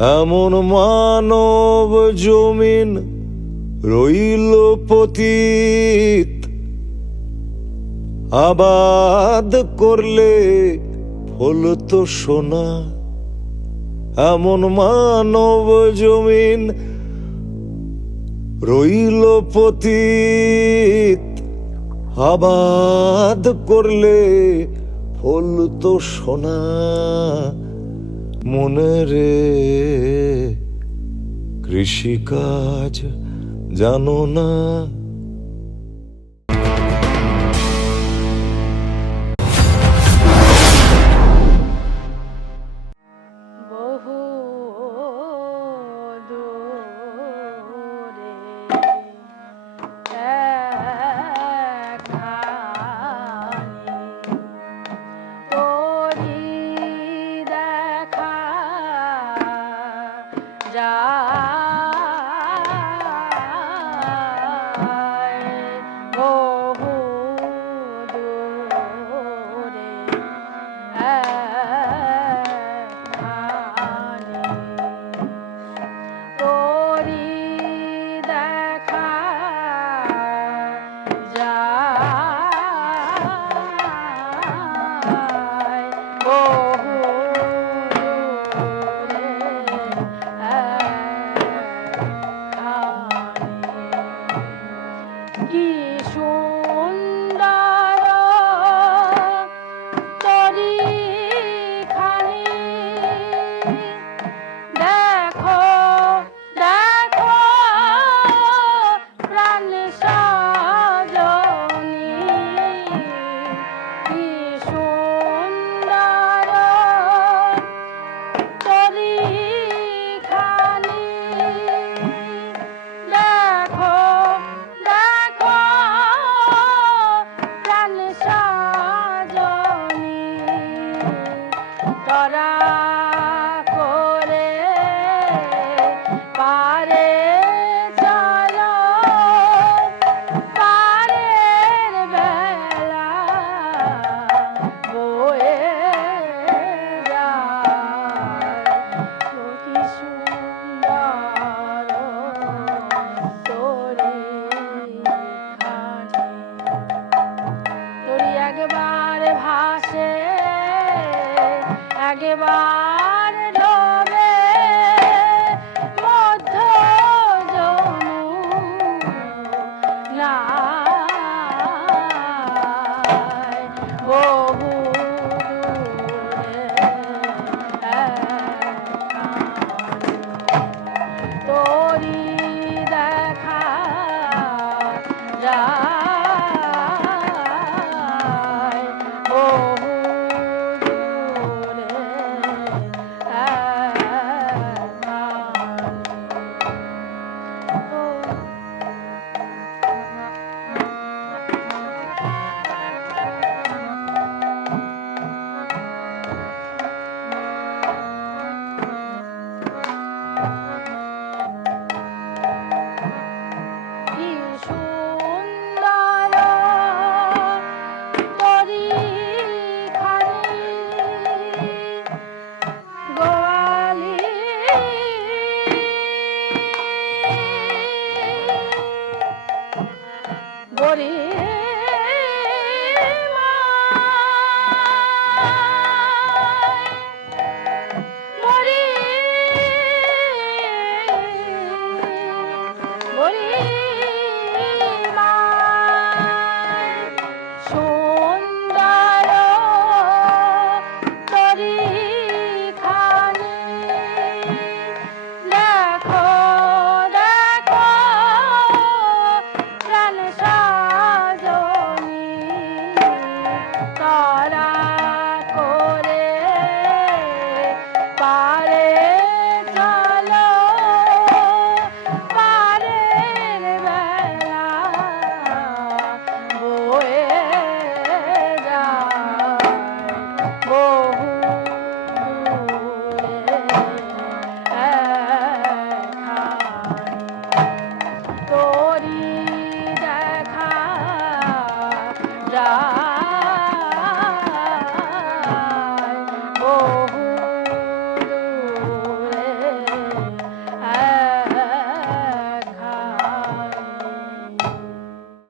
এমন মানব জমিন রইল পতীত। আবাদ করলে ফল তো সোনা। এমন মানব জমিন রইল পতীত। আবাদ করলে ফল তো সোনা। মনে রে কৃষিকাজ জানো না কি লাগে বা করি।